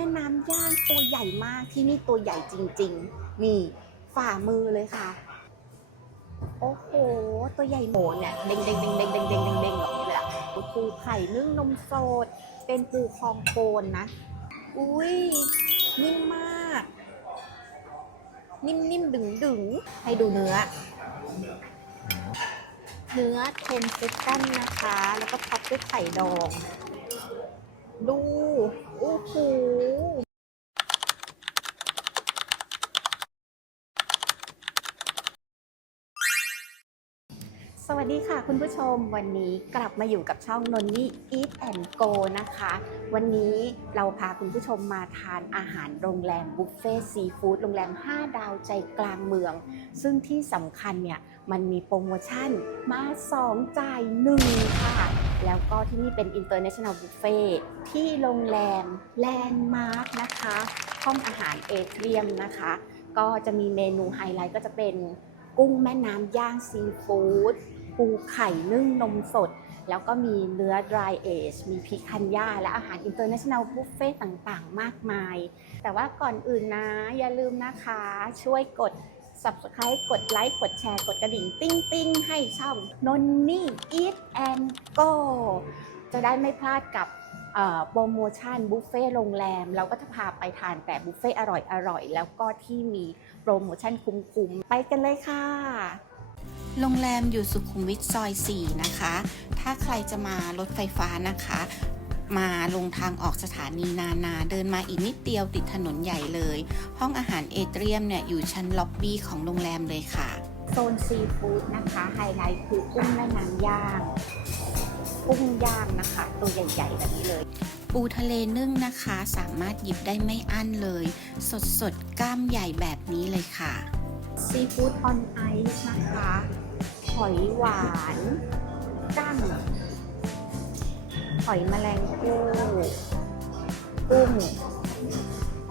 ม่น้ำย่างตัวใหญ่มากที่นี่ตัวใหญ่จริง ๆ นี่ฝ่ามือเลยค่ะ โอ้โห ตัวใหญ่โหนเนี่ยเด้งเด้งเด้งเด้งเด้งเด้งเด้งเด้งแบบนี้เลยอะปูไข่นึ่งนมสดเป็นปูคลองโคนนะ อุ้ยนิ่มมาก นิ่มๆดึงๆให้ดูเนื้อ เนื้อเทนเซตันนะคะ แล้วก็ท็อปด้วยไข่ดอง ดู โอ้โหสวัสดีค่ะคุณผู้ชมวันนี้กลับมาอยู่กับช่องนนนี่ Eat and Go นะคะ วันนี้เราพาคุณผู้ชมมาทานอาหารโรงแรมบุฟเฟ่ซีฟู้ดโรงแรม 5 ดาวใจกลางเมือง ซึ่งที่สำคัญเนี่ย มันมีโปรโมชั่นมา 2 จ่าย1ค่ะ แล้วก็ที่นี่เป็น International Buffet ที่โรงแรมแลนด์มาร์คนะคะ ห้องอาหารเอเทียมนะคะ ก็จะมีเมนูไฮไลท์ก็จะเป็นกุ้งแม่น้ำย่างซีฟู้ดปูไข่นึ่งนมสด แล้วก็มีเนื้อ dry age มีพิคันย่า และอาหาร international buffet ต่างๆ มากมาย แต่ว่าก่อนอื่นนะ อย่าลืมนะคะ ช่วยกด subscribe กดไลค์ กดแชร์ กดกระดิ่ง ติ้งติ้งให้ช่องนนนี่ eat and go จะได้ไม่พลาดกับโปรโมชั่นบุฟเฟ่โรงแรม เราก็จะพาไปทานแต่บุฟเฟ่อร่อยๆแล้วก็ที่มีโปรโมชั่นคุ้มๆ ไปกันเลยค่ะ โรงแรมอยู่สุขุมวิทซอย 4 นะคะ ถ้าใครจะมารถไฟฟ้านะคะ มาลงทางออกสถานีนานา เดินมาอีกนิดเดียวติดถนนใหญ่เลย ห้องอาหารเอเทียมเนี่ยอยู่ชั้นล็อบบี้ของโรงแรมเลยค่ะ โซนซีฟู้ดนะคะ ไฮไลท์คือกุ้งแม่น้ำย่างกุ้งย่างนะคะ ตัวใหญ่ๆแบบนี้เลย ปูทะเลนึ่งนะคะ สามารถหยิบได้ไม่อั้นเลย สดๆกล้ามใหญ่แบบนี้เลยค่ะซีฟู้ดออนไอซ์นะคะหอยหวานกั้ง หอยแมลงภู่กุ้ง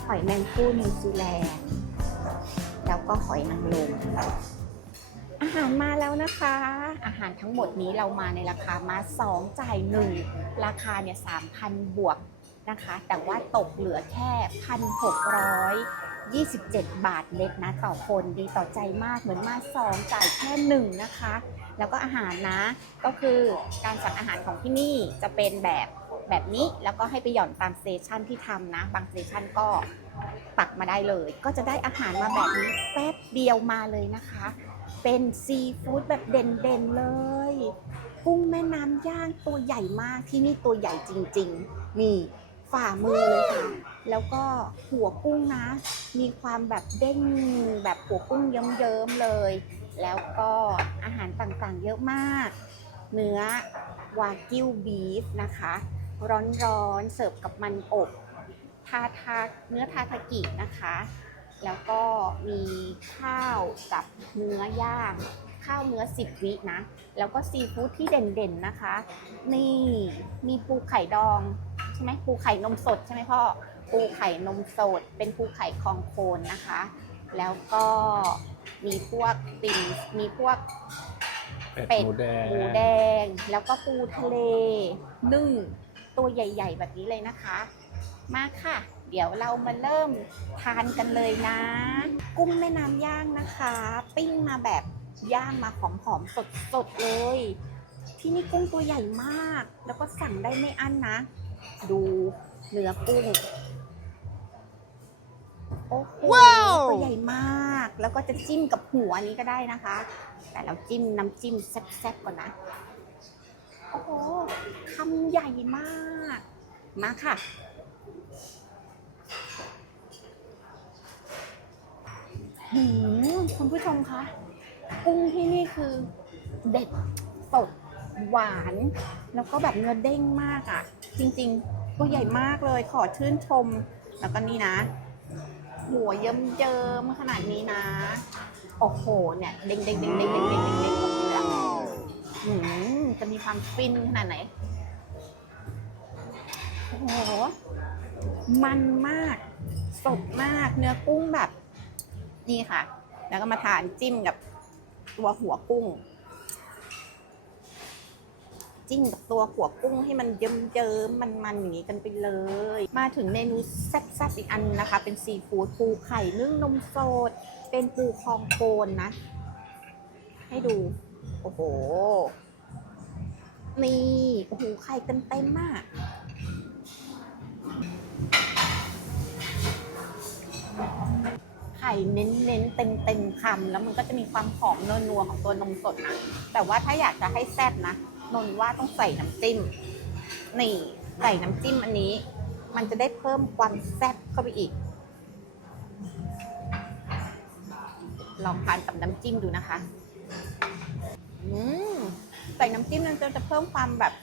หอยแมงภู่นิวซีแลนด์แล้วก็หอยนางรมอาหารมาแล้วนะคะ อาหารทั้งหมดนี้เรามาในราคามา 2 จ่าย1ราคาเนี่ย3,000บวกนะคะ แต่ว่าตกเหลือแค่1,627 บาทเล็กนะ ต่อคนดีต่อใจมากเหมือนมา 2 จ่ายแค่ 1 นะคะ แล้วก็อาหารนะ ก็คือการสั่งอาหารของที่นี่จะเป็นแบบแบบนี้แล้วก็ให้ไปหย่อนตามสเตชันที่ทำนะ บางสเตชันก็ตักมาได้เลย ก็จะได้อาหารมาแบบนี้แป๊บเดียวมาเลยนะคะ เป็นซีฟู้ดแบบเด่นๆเลย กุ้งแม่น้ำย่างตัวใหญ่มากที่นี่ตัวใหญ่จริงๆ นี่ฝ่ามือเลยค่ะ แล้วก็หัวกุ้งนะ มีความแบบเด้งแบบหัวกุ้งเยิ้มๆเลย แล้วก็อาหารต่างๆเยอะมาก เนื้อวากิวบีฟนะคะ ร้อนๆ เสิร์ฟกับมันอบทาทาเนื้อทาทากินะคะ แล้วก็มีข้าวกับเนื้อย่างข้าวเนื้อสิบวินะ แล้วก็ซีฟู้ดที่เด่นๆนะคะ นี่มีปูไข่ดองใช่ไหมปูไข่นมสดใช่ไหมพ่อปูไข่นมสด เป็นปูไข่คองโคนนะคะ แล้วก็มีพวกติ่มมีพวกเป็ดเป็ดหมูแดงหมูแดง แล้วก็ปูทะเล นึ่ง ตัวใหญ่ ๆ แบบนี้เลยนะคะ มาค่ะ เดี๋ยวเรามาเริ่มทานกันเลยนะ กุ้งแม่น้ำย่างนะคะ ปิ้งมาแบบย่างมาหอมๆสดๆเลย ที่นี่กุ้งตัวใหญ่มาก แล้วก็สั่งได้ไม่อั้นนะ ดูเนื้อกุ้ง โอ้โหตัวใหญ่มาก แล้วก็จะจิ้มกับหัวนี้ก็ได้นะคะ แต่เราจิ้มน้ำจิ้มแซ่บๆก่อนนะ โอ้โหคำใหญ่มาก มาค่ะหืมคุณผู้ชมคะ กุ้งที่นี่คือเด็ดสดหวาน แล้วก็แบบเนื้อเด้งมากอะ่ะ จริงๆตัวใหญ่มากเลยขอชื่นชม แล้วก็นี่นะ หัวเยิ้มเจิมขนาดนี้นะ โอ้โห เนี่ยเด้งเด้งเด้งเด้งเด้งเด้งเด้งแบบนี้ละอืมจะมีความฟินขนาดไหน โอ้โห มันมาก สดมาก เนื้อกุ้งแบบ นี่ค่ะ แล้วก็มาทานจิ้มกับตัวหัวกุ้ง จิ้มกับตัวหัวกุ้งให้มันเยิ้มๆมันๆอย่างนี้กันไปเลย มาถึงเมนูแซ่บๆอีกอันนึงนะคะ เป็นซีฟู้ดปูไข่นึ่งนมสดเป็นปูคองโกนนะ ให้ดู โอ้โหนี่โอ้โหไข่เต็มๆมากไข่เน้นๆเต็มๆคำแล้วมันก็จะมีความหอมนัวๆของตัวนมสดนะแต่ว่าถ้าอยากจะให้แซ่บนะ นนว่าต้องใส่น้ำจิ้ม นี่ใส่น้ำจิ้มอันนี้ มันจะได้เพิ่มความแซ่บเข้าไปอีก ลองทานกับน้ำจิ้มดูนะคะ อืมใส่น้ำจิ้มนั้นจะเพิ่มความแบบ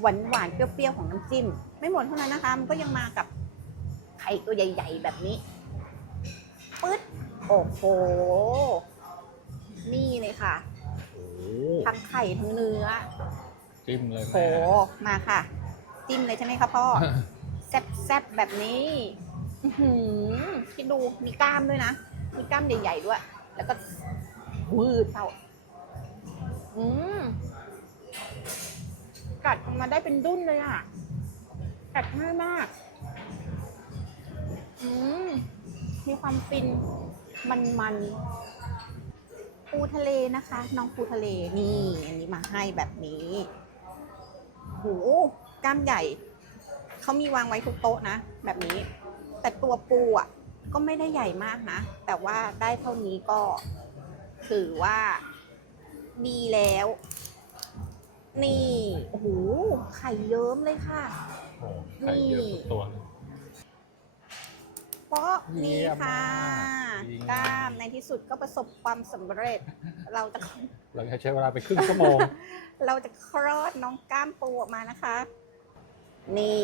หวานหวานๆเปรี้ยวๆของน้ำจิ้ม ไม่หมดเท่านั้นนะคะ มันก็ยังมากับไข่ตัวใหญ่ ๆ แบบนี้ปึ๊ดโอ้โห นี่เลยค่ะโอ้ทั้งไข่ทั้งเนื้อ จิ้มเลยโห แม่มาค่ะ จิ้มเลยใช่ไหมคะพ่อ แซ่บแซบๆแบบนี้อื้อหือคิดดูมีกล้ามด้วยนะ มีกล้ามใหญ่ๆด้วย แล้วก็วืดเข้าอืมกัดออกมาได้เป็นดุ้นเลยอะ กัดง่ายมาก อืมมีความฟินมันมันๆปูทะเลนะคะ น้องปูทะเลนี่ อันนี้มาให้แบบนี้ โหกล้ามใหญ่ เขามีวางไว้ทุกโต๊ะนะ แบบนี้ แต่ตัวปูอะ ก็ไม่ได้ใหญ่มากนะ แต่ว่าได้เท่านี้ก็ถือว่าดีแล้ว นี่ โอ้โห ไข่เยิ้มเลยค่ะ โอ้ไข่เยอะทุกตัวเลย เพราะเยี่นี่ยมค่ะมากดีงามกล้ามในที่สุดก็ประสบความสำเร็จ เราจะ เราจะใช้เวลาไปครึ่งชั่วโมง เราจะคลอดน้องกล้ามปูออกมานะคะ นี่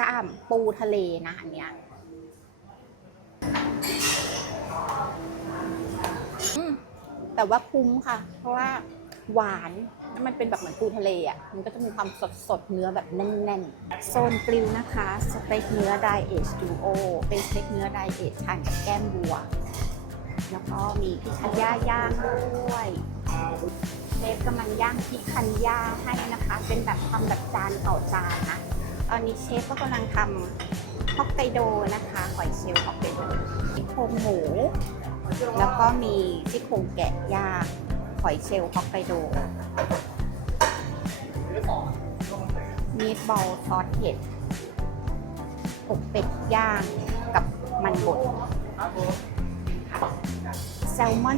กล้ามปูทะเลนะอันเนี้ยแต่ว่าคุ้มค่ะ เพราะว่าหวานแล้วมันเป็นแบบเหมือนปูทะเลอะ มันก็จะมีความสดสดเนื้อแบบแน่นๆ โซนกริลนะคะ สเต็กเนื้อไดเอชดูโอเป็นสเต็กเนื้อไดเอชทานกับแก้มวัว แล้วก็มีพิคัย่าย่างด้วย เชฟกำลังย่างพริกคันย่าให้นะคะ เป็นแบบทำแบบจานต่อจานนะ ตอนนี้เชฟก็กำลังทำฮอกไกโดนะคะหอยเชลล์ฮอกไกโดซี่โครงหมู แล้วก็มีซี่โครงแกะย่างหอยเชลล์ฮอกไกโดมีบอลซอสเห็ดอกเป็ดย่างกับมันบดแซลมอน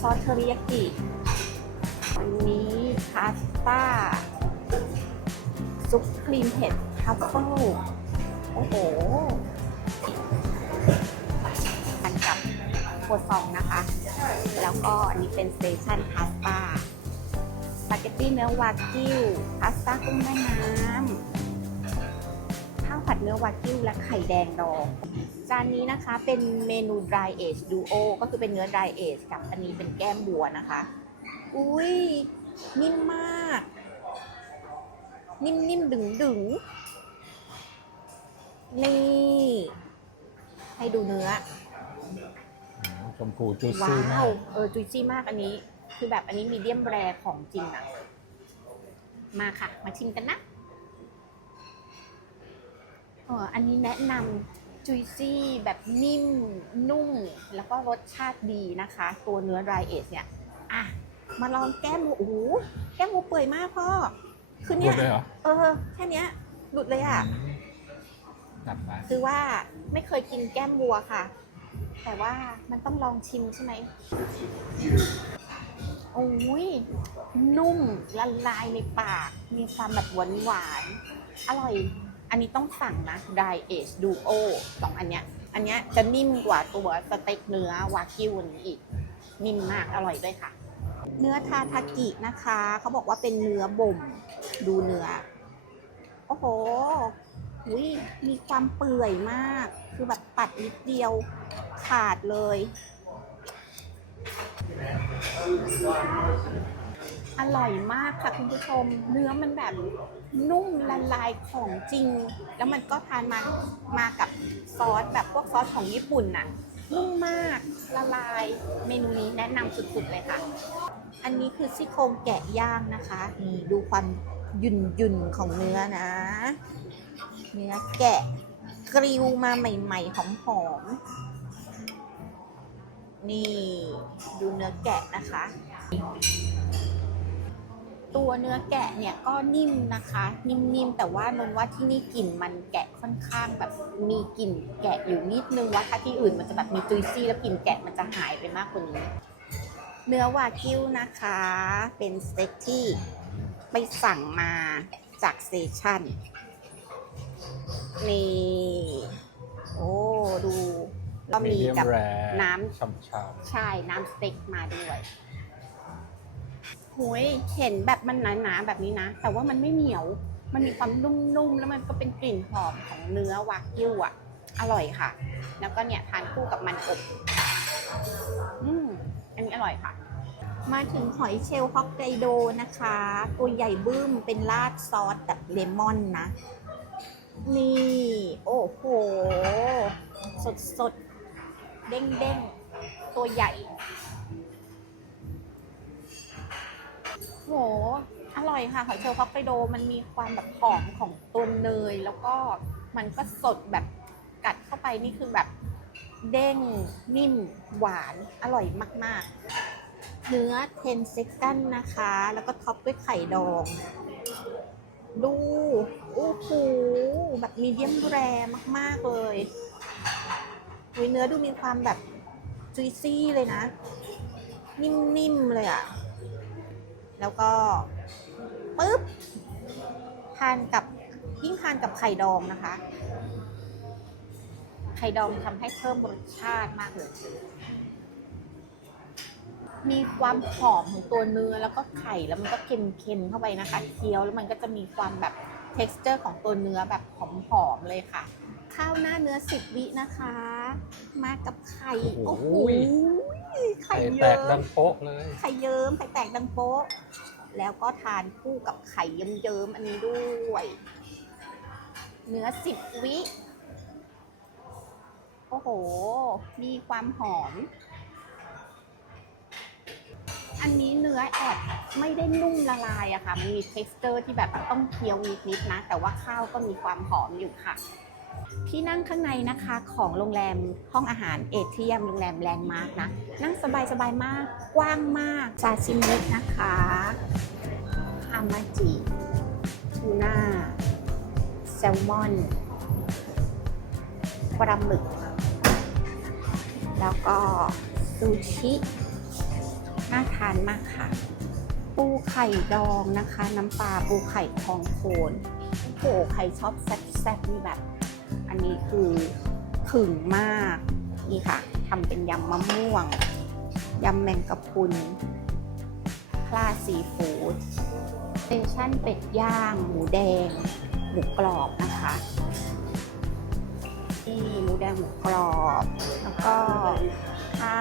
ซอสเทอริยากิาสต้า ซุปครีมเผ็ดทัฟเฟิลโอ้โหกันกับโคซองนะคะ แล้วก็อันนี้เป็นสเตชันพาสต้าสปาเกตตี้เนื้อวากิวพาสต้ากุ้งแม่น้ำข้าวผัดเนื้อวากิวและไข่แดงดองจานนี้นะคะเป็นเมนู dry age duo ก็คือเป็นเนื้อ dry age กับอันนี้เป็นแก้มบัวนะคะ อุ้ย นิ่มมาก นิ่มๆดึงดึงๆนี่ ให้ดูเนื้อชมพูจูว้ามซี่าวกเออจุยซี่มากอันนี้ คือแบบอันนี้มีเดียมแรของจริงอะมาค่ะ มาชิมกันนะเอออันนี้แนะนำจุยซี่แบบนิ่ม นุ่ม แล้วก็รสชาติดีนะคะ ตัวเนื้อ dry age เนี่ย อะ มาลองแก้มหมูโอ้โหแก้มหมูเปื่อยมากพ่อ คือพูเนี่ดยเลยเหรอเออ แค่เนี้ย หลุดเลยอะ หนักไปคือว่าไม่เคยกินแก้มวัวค่ะ แต่ว่ามันต้องลองชิมใช่ไหมโอ้ยนุ่มละลายในปาก มีความแบบหวานหวานๆอร่อย อันนี้ต้องสั่งนะ Dry Age Duo สองอันเนี้ย อันเนี้ยจะนิ่มกว่าตัวสเต็กเนื้อวากิวอันนี้อีก นิ่มมากอร่อยด้วยค่ะ เนื้อทาทากินะคะ เขาบอกว่าเป็นเนื้อบ่ม ดูเนื้อ โอ้โหอุ้ยมีความเปื่อยมาก คือแบบปัดนิดเดียวขาดเลย อร่อยมากค่ะคุณผู้ชม เนื้อมันแบบนุ่มละลายของจริง แล้วมันก็ทานมามากับซอสแบบพวกซอสของญี่ปุ่นน่ะ นุ่มมากละลาย เมนูนี้แนะนำสุดๆเลยค่ะ อันนี้คือซี่โครงแกะย่างนะคะนี่ดูความยุ่นยุ่นของเนื้อนะ เนื้อแกะกริวมาใหม่ๆหอมๆนี่ดูเนื้อแกะนะคะ ตัวเนื้อแกะเนี่ยก็นิ่มนะคะ นิ่มๆแต่ว่านนว่าที่นี่กลิ่นมันแกะค่อนข้างแบบมีกลิ่นแกะอยู่นิดนึงว่าถ้าที่อื่นมันจะแบบมีจุยซี่แล้วกลิ่นแกะมันจะหายไปมากกว่านี้ เนื้อวากิวนะคะ เป็นสเต็กที่ไปสั่งมาจากสเตชันนี่ โอ้ ดู ก็มีกับแรน้ำ ช่ำใช่น้ำสเต็กมาด้วยหุยเห็นแบบมันหนาๆแบบนี้นะ แต่ว่ามันไม่เหนียว มันมีความนุ่มๆ แล้วมันก็เป็นกลิ่นหอมของเนื้อวากิวอะ อร่อยค่ะ แล้วก็เนี่ยทานคู่กับมันอบ อืม อันนี้อร่อยค่ะ มาถึงหอยเชลล์ฮอกไกโดนะคะ ตัวใหญ่บึ้มเป็นราดซอสแบบเลมอนนะ นี่ โอ้โห สดสดเด้งเด้งตัวใหญ่ โห อร่อยค่ะ หอยเชลล์ฮอกไกโดมันมีความแบบหอมของตัวเนย แล้วก็มันก็สดแบบกัดเข้าไปนี่คือแบบ เด้ง นิ่ม หวาน อร่อยมาก ๆ เนื้อเทนเซกันนะคะ แล้วก็ท็อปด้วยไข่ดอง ดูโอ้โหแบบมีเดียมแรมาก ๆ เลยอุ๊ยเนื้อดูมีความแบบจุยซี่เลยนะ นิ่ม ๆ เลยอะ แล้วก็ปึ๊บทานกับยิ่งทานกับไข่ดองนะคะ ไข่ดองทำให้เพิ่มรสชาติมากเลย มีความหอมของตัวเนื้อแล้วก็ไข่แล้วมันก็เค็มๆเข้าไปนะคะเคี้ยวแล้วมันก็จะมีความแบบ t e x t อร์ของตัวเนื้อแบบหอมๆเลยค่ะ ข้าวหน้าเนื้อสิบวินะคะ มากับไข่ โอ้โอ้โห โหๆไข่ไข่เยิ้แตกมดังโป๊ะเลย ไข่เยิ้มไข่แตกดังโป๊ะ แล้วก็ทานคู่กับไข่เยิ้มๆอันนี้ด้วย เนื้อสิบวิ โอ้โห มีความหอม อันนี้เนื้อแอบไม่ได้นุ่มละลายอะค่ะ มันมี t e x t อร์ที่แบบต้องเคี้ยวนิดๆนะ แต่ว่าข้าวก็มีความหอมอยู่ค่ะ ที่นั่งข้างในนะคะของโรงแรมห้องอาหารเอเทียมโรงแรมแลนด์มาร์กนะ นั่งสบายสบายๆมาก กว้างมากซาซิมินะคะฮามาจิทูน่าแซลมอนปลาหมึก แล้วก็ซูชิน่าทานมากค่ะ ปูไข่ดองนะคะ น้ำปลาปูไข่ทองโคนโอ้โหใครชอบแซ่บๆนี่แบบ อันนี้คือถึงมากนี่ค่ะทำเป็นยำมะม่วงยำแมงกะพรุนพลาซีฟู้ดเซชั่นเป็ดย่าง หมูแดง หมูกรอบนะคะนี่หมูแดงหมูกรอบ ก็ข้า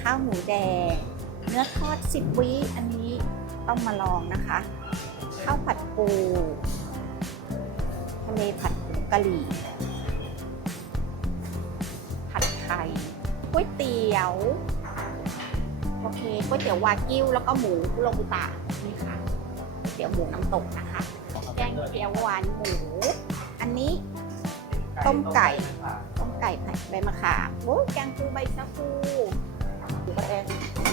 ข้าวหมูแดง เนื้อทอดสิบวิอันนี้ต้องมาลองนะคะ ข้าวผัดปูทะเลผัดกะหรี่ ผัดไทยก๋วยเตี๋ยวโอเคก๋วยเตี๋ยววากิวแล้วก็หมูโลบุตะนี่ค่ะเตี๋ยวหมูน้ำตกนะคะแกงเขียวหวานหมู อันนี้ต้มไก่ต้ม ไก่ผัดใบมะขามโอ้แกงปูใบชะพูก็จะ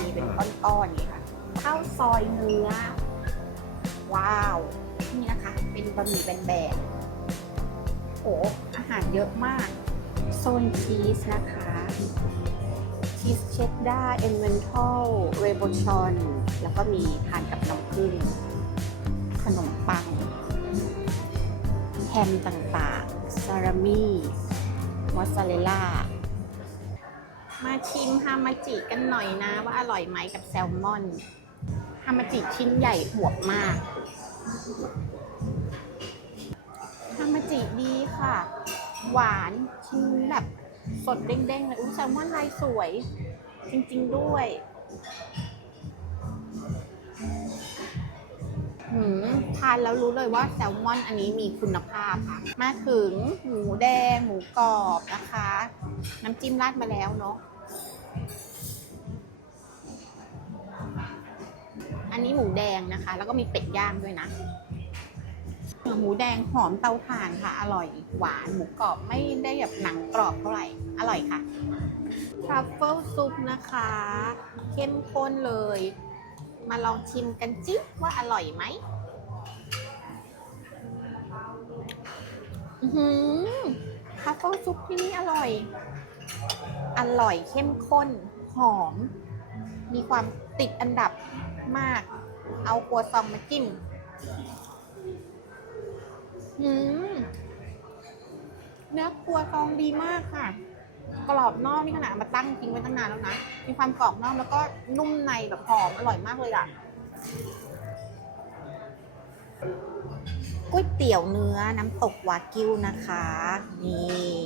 มีเป็นก้อนๆอย่างนี้ค่ะข้าวซอยเนื้อ ว้าว นี่นะคะ เป็นบะหมี่แบนๆโอ้อาหารเยอะมาก โซนชีสนะคะชีสเชดดาร์เอ็นเวนทัลเรโบชอนแล้วก็มีทานกับน้ำผึ้งขนมปังแฮมต่างๆ ซารามิ มอสซาเรลล่า มาชิมฮามาจิกันหน่อยนะว่าอร่อยไหมกับแซลมอนฮามาจิชิ้นใหญ่หวบมากฮามาจิดีค่ะ หวานชิ้นแบบสดเด้งๆเลยอุ้ยแซลมอนลายสวย จริง ๆ ด้วย หืมทานแล้วรู้เลยว่าแซลมอนอันนี้มีคุณภาพค่ะ มาถึงหมูแดงหมูกรอบนะคะ น้ำจิ้มราดมาแล้วเนาะ อันนี้หมูแดงนะคะ แล้วก็มีเป็ดย่างด้วยนะหมูแดงหอมเตาถ่านค่ะ อร่อยหวานหมูกรอบไม่ได้แบบหนังกรอบเท่าไหร่ อร่อยค่ะทรัฟเฟิลซุปนะคะ เข้มข้นเลย มาลองชิมกันจิว่าอร่อยไหมอือหือทรัฟเฟิลซุปที่นี่อร่อย อร่อยเข้มข้น หอม มีความติดอันดับมาก เอาครัวซองมาจิ้มอืมเนื้อครัวซองดีมากค่ะ กรอบนอกนี่ขนาดมาตั้งทิ้งไว้ตั้งนานแล้วนะ มีความกรอบนอกแล้วก็นุ่มในแบบหอมอร่อยมากเลยอะก๋วยเตี๋ยวเนื้อน้ำตกวากิวนะคะ นี่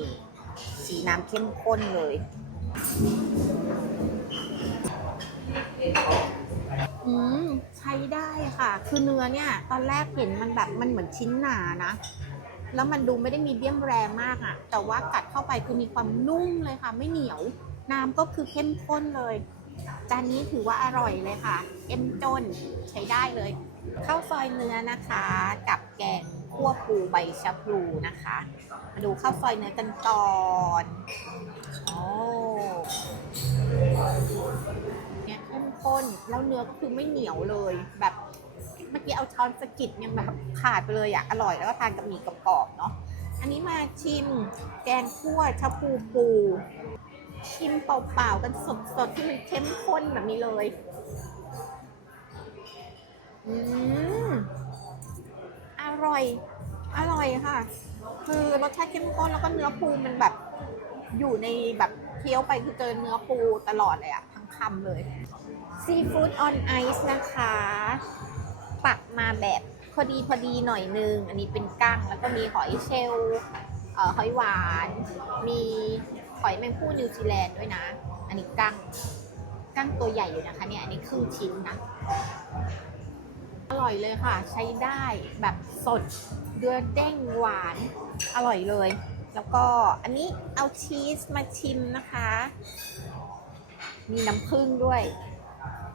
สีน้ำเข้มข้นเลย อืม ใช้ได้ค่ะ คือเนื้อเนี่ย ตอนแรกเห็นมันแบบมันเหมือนชิ้นหนานะ แล้วมันดูไม่ได้มีเดียมแรงมากอะแต่ว่ากัดเข้าไปคือมีความนุ่มเลยค่ะ ไม่เหนียว น้ำก็คือเข้มข้นเลย จานนี้ถือว่าอร่อยเลยค่ะเอ็มจนใช้ได้เลยข้าวซอยเนื้อนะคะ กับแกงคั่วปูใบชะพลูนะคะ มาดูข้าวซอยเนื้อกันก่อนโอ้เนี่ยเข้มข้นแล้วเนื้อก็คือไม่เหนียวเลยแบบ เมื่อกี้เอาช้อนสะกิดยังแบบขาดไปเลยอะอร่อยแล้วก็ทานกับหมี่กรอบๆเนาะอันนี้มาชิมแกงคั่วชะพูปู ชิมเปล่าๆกันสดๆที่มันเข้มข้นแบบนี้เลยอืมอร่อย อร่อยค่ะ คือรสชาติเข้มข้นแล้วก็เนื้อปูมันแบบ อยู่ในแบบเคี้ยวไปคือเจอเนื้อปูตลอดเลยอะทั้งคำเลยซีฟู้ดออนไอซ์นะคะ ปักมาแบบพอดีพอดีหน่อยนึง อันนี้เป็นกั้งแล้วก็มีหอยเชลล์เออหอยหวาน มีหอยแมงผู้นิวซีแลนด์ด้วยนะ อันนี้กั้งกั้งตัวใหญ่อยู่นะคะเนี่ยอันนี้ครึ่งชิ้นนะ อร่อยเลยค่ะ ใช้ได้แบบสดเดือเด้งหวานอร่อยเลย แล้วก็อันนี้เอาชีสมาชิมนะคะ มีน้ำผึ้งด้วย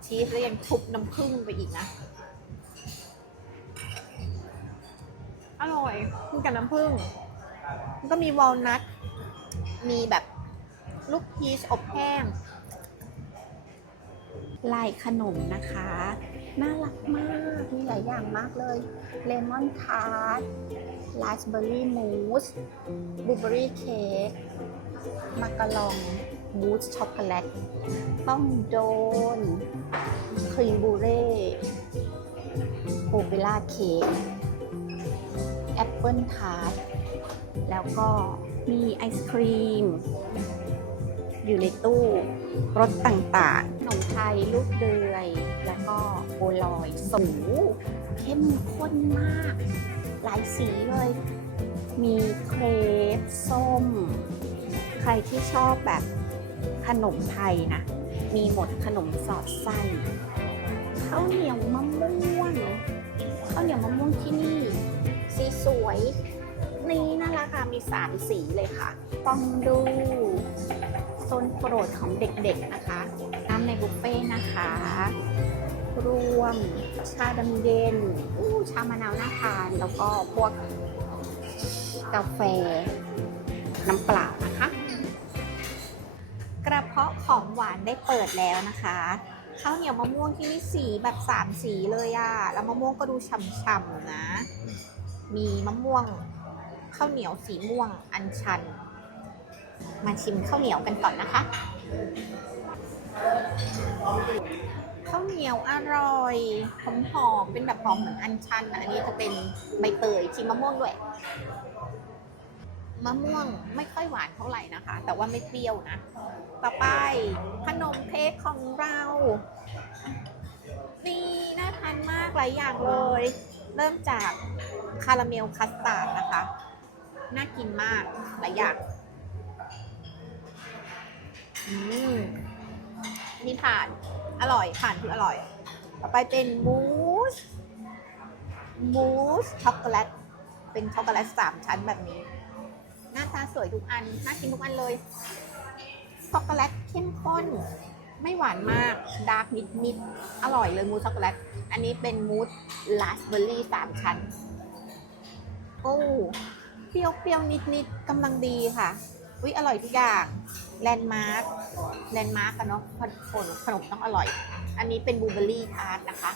ชีสแล้วยังทุบน้ำผึ้งไปอีกนะ อร่อยกินกับน้ำผึ้งมันก็มีวอลนัทมีแบบลูกพีชอบแห้งลายขนมนะคะ น่ารักมาก มีหลายอย่างมากเลย เลมอนทาร์ตราสเบอร์รี่มูสบลูเบอรี่เค้กมักกะลองมูสช็อกโกแลต ต้องโดนครีมบูเร่โอเปร่าเค้ก แอปเปิลทาร์ตแล้วก็มีไอศครีม อยู่ในตู้รสต่างๆ ขนมไทยลูกเดือย แล้วก็โบลอยสูเข้มข้นมาก หลายสีเลย มีเครปส้ม ใครที่ชอบแบบขนมไทยนะ มีหมดขนมสอดไส้ข้าวเหนียวมะม่วงข้าวเหนียวมะม่วงที่นี่ สวย นี่น่ารักค่ะ มีสามสีเลยค่ะฟองดูโซนโปรดของเด็กๆนะคะน้ำในบุฟเฟ่นะคะ รวมชาดำเย็นอู้ชามะนาวน่าทาน แล้วก็พวกกาแฟ น้ำเปล่านะคะ กระเพาะของหวานได้เปิดแล้วนะคะข้าวเหนียวมะม่วงที่นี่สีแบบสามสีเลยอะแล้วมะม่วงก็ดูฉ่ำๆนะ มีมะม่วงข้าวเหนียวสีม่วงอันชัน มาชิมข้าวเหนียวกันก่อนนะคะข้าวเหนียวอร่อยหอมหอมเป็นแบบหอมเหมือนอันชันอันนี้จะเป็นใบเตยชิมมะม่วงด้วยมะม่วงไม่ค่อยหวานเท่าไหร่นะคะ แต่ว่าไม่เปรี้ยวนะ ต่อไปขนมเค้กของเรา นี่น่าทานมากหลายอย่างเลย เริ่มจาก คาราเมลคัสตาร์ดนะคะ น่ากินมากหลายอย่างอืมนี่ผ่านอร่อยผ่านคืออร่อย ต่อไปเป็นมูสมูสช็อกโกแลตเป็นช็อกโกแลตสามชั้นแบบนี้ หน้าตาสวยทุกอัน น่ากินทุกอันเลยช็อกโกแลตเข้มข้น ไม่หวานมากดาร์กนิดนิดๆอร่อยเลยมูสช็อกโกแลตอันนี้เป็นมูสราสเบอร์รี่สามชั้น โอ้เปรี้ยวเปรี้ยวนิดนิดๆกำลังดีค่ะอุ้ยอร่อยทุกอย่างแลนด์มาร์คแลนด์มาร์กอะเนาะขนมขนมต้องอร่อย อันนี้เป็นบูเบอรี่ทาร์ตนะคะ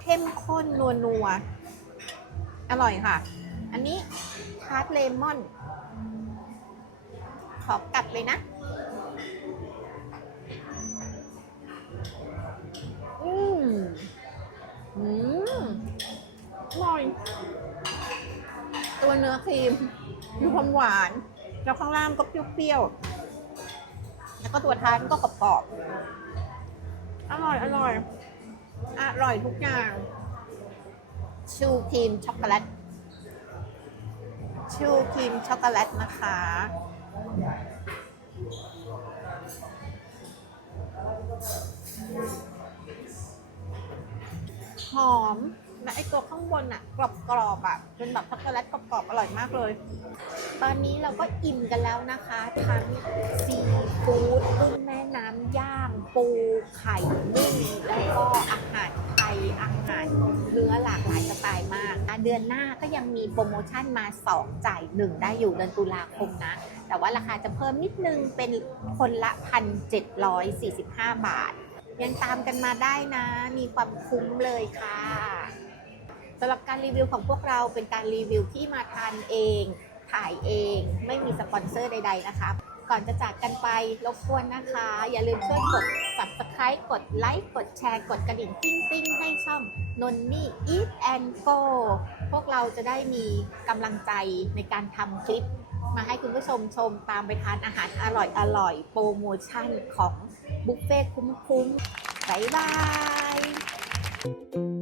เข้มข้นนัวนัวๆอร่อยค่ะ อันนี้ทาร์ตเลมอน ขอกัดเลยนะอืมอืม ร่อย ตัวเนื้อครีมมีความหวาน แล้วข้างล่างก็เปรี้ยวๆ แล้วก็ตัวท้ายมันก็กรอบๆ อร่อย อร่อย อร่อยทุกอย่าง ชูครีมช็อกโกแลต ชูครีมช็อกโกแลตนะคะหอม และไอตัวข้างบนอะกรอบกรอบอะเป็นแบบช็อกโกแลตกรอบๆอร่อยมากเลย ตอนนี้เราก็อิ่มกันแล้วนะคะ ทั้งซีฟู้ดกุ้งแม่น้ำย่าง ปูไข่นึ่งแล้วก็อาหารไทยอาหารเนื้อหลากหลายสไตล์มากเดือนหน้าก็ยังมีโปรโมชั่นมา 2 จ่าย 1 ได้อยู่เดือนตุลาคมนะ แต่ว่าราคาจะเพิ่มนิดนึงเป็นคนละ 1,745 บาทยังตามกันมาได้นะ มีความคุ้มเลยค่ะ สำหรับการรีวิวของพวกเราเป็นการรีวิวที่มาทานเอง ถ่ายเอง ไม่มีสปอนเซอร์ใด ๆ นะคะก่อนจะจากกันไปรบกวนนะคะ อย่าลืมช่วยกด subscribe กดไลค์กดแชร์ กดกระดิ่งติ้งติ้งให้ช่องนนนี่ Eat and Go พวกเราจะได้มีกำลังใจในการทำคลิป มาให้คุณผู้ชมชมตามไปทานอาหารอร่อยอร่อยๆโปรโมชั่นของบุฟเฟ่ต์คุ้มๆบ๊ายบาย